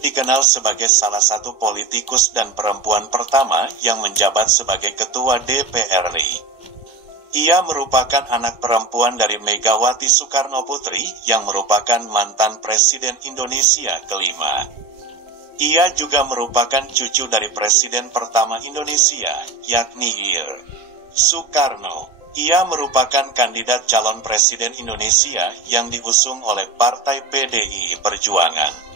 dikenal sebagai salah satu politikus dan perempuan pertama yang menjabat sebagai Ketua DPR RI. Ia merupakan anak perempuan dari Megawati Soekarnoputri yang merupakan mantan Presiden Indonesia kelima. Ia juga merupakan cucu dari Presiden pertama Indonesia, yakni Ir. Soekarno. Ia merupakan kandidat calon Presiden Indonesia yang diusung oleh Partai PDI Perjuangan.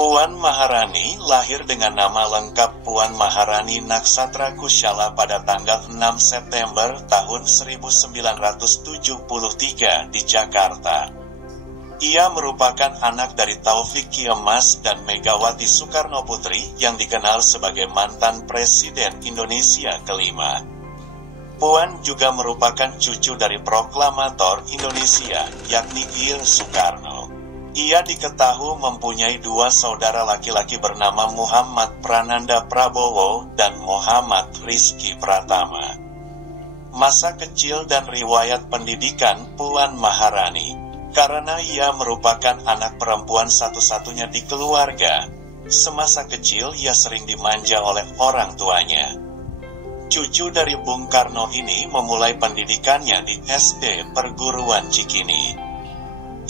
Puan Maharani lahir dengan nama lengkap Puan Maharani Naksatra Kushala pada tanggal 6 September tahun 1973 di Jakarta. Ia merupakan anak dari Taufik Kemas dan Megawati Soekarnoputri yang dikenal sebagai mantan Presiden Indonesia kelima. Puan juga merupakan cucu dari proklamator Indonesia, yakni Ir Soekarno. Ia diketahui mempunyai dua saudara laki-laki bernama Muhammad Prananda Prabowo dan Muhammad Rizky Pratama. Masa kecil dan riwayat pendidikan Puan Maharani. Karena ia merupakan anak perempuan satu-satunya di keluarga, semasa kecil ia sering dimanja oleh orang tuanya. Cucu dari Bung Karno ini memulai pendidikannya di SD Perguruan Cikini.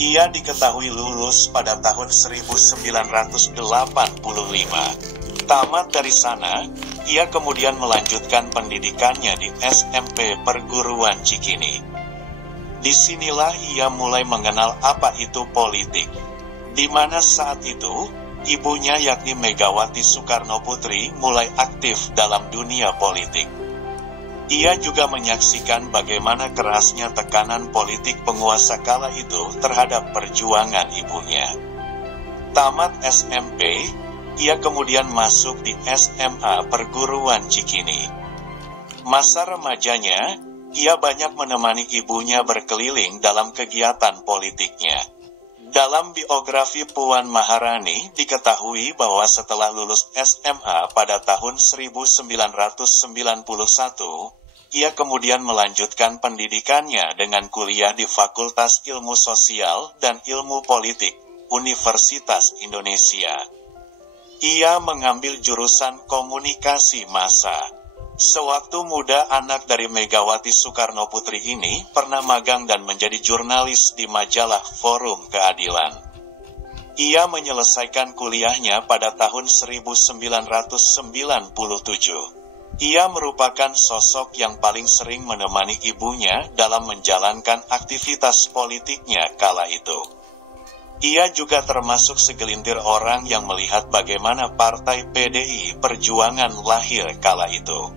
Ia diketahui lulus pada tahun 1985. Tamat dari sana, ia kemudian melanjutkan pendidikannya di SMP Perguruan Cikini. Disinilah ia mulai mengenal apa itu politik, di mana saat itu, ibunya yakni Megawati Soekarnoputri mulai aktif dalam dunia politik. Ia juga menyaksikan bagaimana kerasnya tekanan politik penguasa kala itu terhadap perjuangan ibunya. Tamat SMP, ia kemudian masuk di SMA Perguruan Cikini. Masa remajanya, ia banyak menemani ibunya berkeliling dalam kegiatan politiknya. Dalam biografi Puan Maharani diketahui bahwa setelah lulus SMA pada tahun 1991, ia kemudian melanjutkan pendidikannya dengan kuliah di Fakultas Ilmu Sosial dan Ilmu Politik, Universitas Indonesia. Ia mengambil jurusan Komunikasi Massa. Sewaktu muda anak dari Megawati Soekarnoputri ini pernah magang dan menjadi jurnalis di majalah Forum Keadilan. Ia menyelesaikan kuliahnya pada tahun 1997. Ia merupakan sosok yang paling sering menemani ibunya dalam menjalankan aktivitas politiknya kala itu. Ia juga termasuk segelintir orang yang melihat bagaimana Partai PDI Perjuangan lahir kala itu.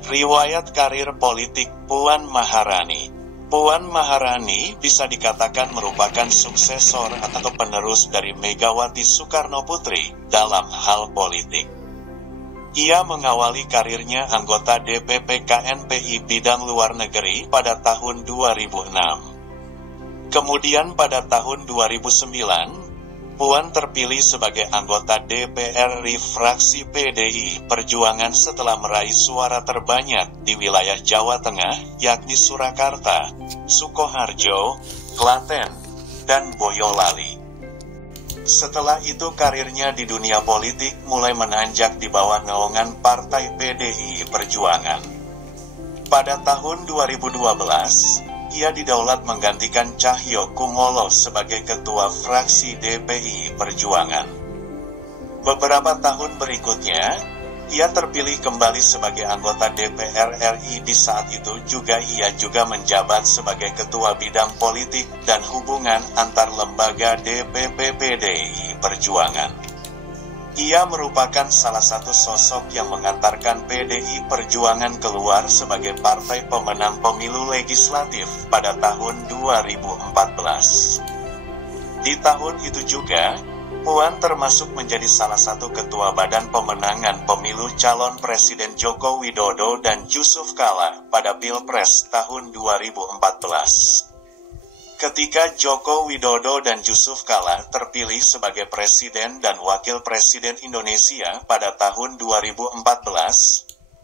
Riwayat karir politik Puan Maharani. Puan Maharani bisa dikatakan merupakan suksesor atau penerus dari Megawati Soekarnoputri dalam hal politik. Ia mengawali karirnya anggota DPP KNPI bidang luar negeri pada tahun 2006. Kemudian pada tahun 2009, Puan terpilih sebagai anggota DPR RI fraksi PDI Perjuangan setelah meraih suara terbanyak di wilayah Jawa Tengah, yakni Surakarta, Sukoharjo, Klaten, dan Boyolali. Setelah itu karirnya di dunia politik mulai menanjak di bawah naungan Partai PDI Perjuangan. Pada tahun 2012, ia didaulat menggantikan Cahyo Kumolo sebagai ketua fraksi DPI Perjuangan. Beberapa tahun berikutnya, ia terpilih kembali sebagai anggota DPR RI. Di saat itu juga ia juga menjabat sebagai ketua bidang politik dan hubungan antar lembaga DPP PDI Perjuangan. Ia merupakan salah satu sosok yang mengantarkan PDI Perjuangan keluar sebagai partai pemenang pemilu legislatif pada tahun 2014. Di tahun itu juga, Puan termasuk menjadi salah satu ketua badan pemenangan pemilu calon Presiden Joko Widodo dan Yusuf Kala pada Pilpres tahun 2014. Ketika Joko Widodo dan Yusuf Kala terpilih sebagai Presiden dan Wakil Presiden Indonesia pada tahun 2014,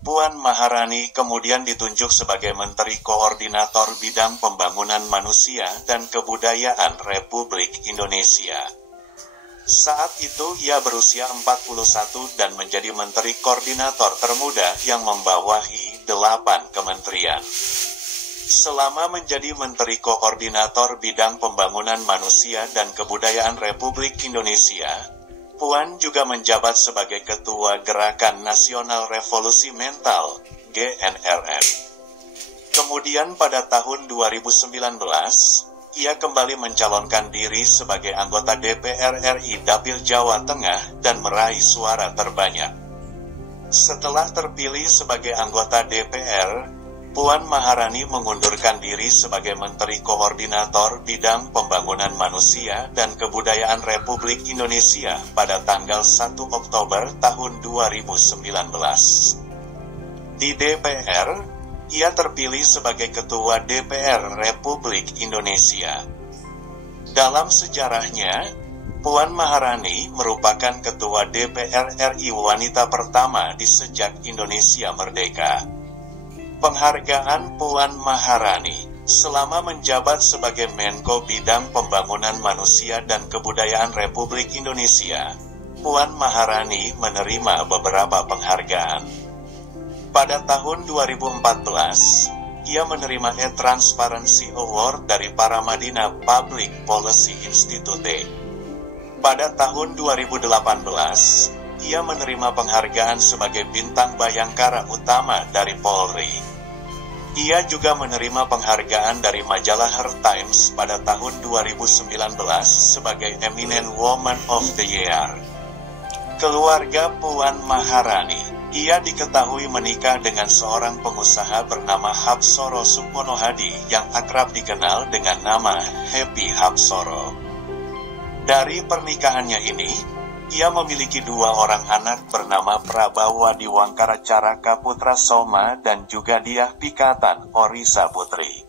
Puan Maharani kemudian ditunjuk sebagai Menteri Koordinator Bidang Pembangunan Manusia dan Kebudayaan Republik Indonesia. Saat itu ia berusia 41 dan menjadi Menteri Koordinator termuda yang membawahi 8 kementerian. Selama menjadi Menteri Koordinator Bidang Pembangunan Manusia dan Kebudayaan Republik Indonesia, Puan juga menjabat sebagai Ketua Gerakan Nasional Revolusi Mental, GNRM. Kemudian pada tahun 2019, ia kembali mencalonkan diri sebagai anggota DPR RI Dapil Jawa Tengah dan meraih suara terbanyak. Setelah terpilih sebagai anggota DPR, Puan Maharani mengundurkan diri sebagai Menteri Koordinator Bidang Pembangunan Manusia dan Kebudayaan Republik Indonesia pada tanggal 1 Oktober tahun 2019. Di DPR, ia terpilih sebagai Ketua DPR Republik Indonesia. Dalam sejarahnya, Puan Maharani merupakan Ketua DPR RI wanita pertama di sejak Indonesia merdeka. Penghargaan Puan Maharani selama menjabat sebagai Menko Bidang Pembangunan Manusia dan Kebudayaan Republik Indonesia, Puan Maharani menerima beberapa penghargaan. Pada tahun 2014, ia menerima E-Transparency Award dari Paramadina Public Policy Institute. Pada tahun 2018, ia menerima penghargaan sebagai Bintang Bayangkara Utama dari Polri. Ia juga menerima penghargaan dari majalah Her Times pada tahun 2019 sebagai Eminent Woman of the Year. Keluarga Puan Maharani, ia diketahui menikah dengan seorang pengusaha bernama Hapsoro Sukmono Hadi yang akrab dikenal dengan nama Happy Hapsoro. Dari pernikahannya ini, ia memiliki 2 orang anak bernama Prabawa Diwangkara Caraka Putra Soma dan juga Diah Pikatan Orisa Putri.